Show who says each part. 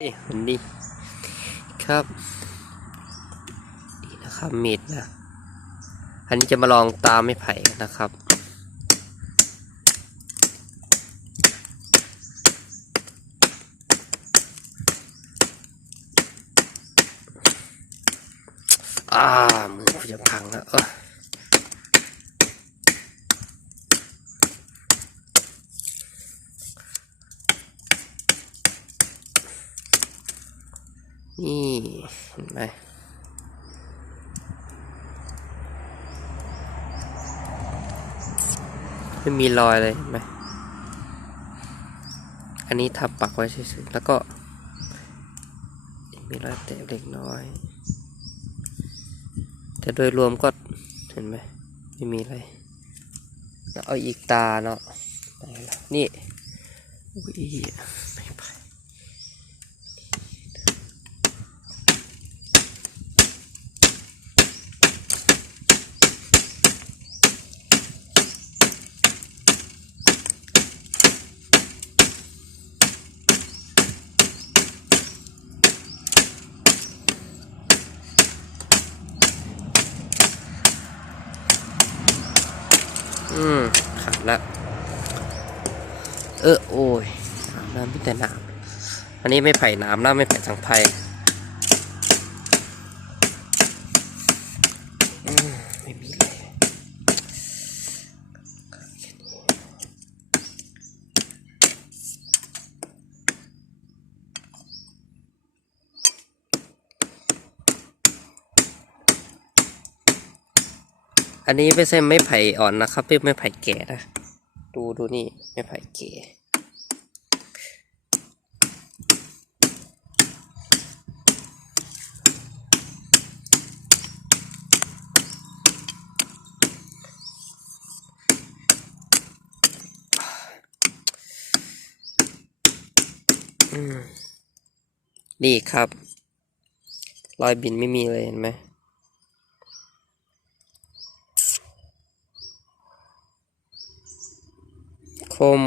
Speaker 1: เอ้ยวันนี้ครับนี่นะครับมีดนะ อันนี้จะมาลองตามไม้ไผ่นนะครับ อ่ามือกูจะพังแล้ว นี่เห็นไหมไม่มีรอยเลยเห็นไหมอันนี้ทับปักไว้เฉยๆแล้วก็มีรอยแตกเล็กน้อย แต่โดยรวมก็เห็นไหมไม่มีอะไรเอาอีกตาเนาะนี่อุ้ย อืมขาดละเออโอ้ยน้ำพี่แต่น้ำอันนี้ไม่ไผ่น้ำน้ำไม่ไผ่สังไผ่อืมไม่มีเลย อันนี้ไม่ใช่ไม้ไผ่อ่อนนะครับเป็นไม้ไผ่แก่นะ ดูดูนี่ไม้ไผ่แก่นี่ครับ รอยบินไม่มีเลยเห็นไหม คม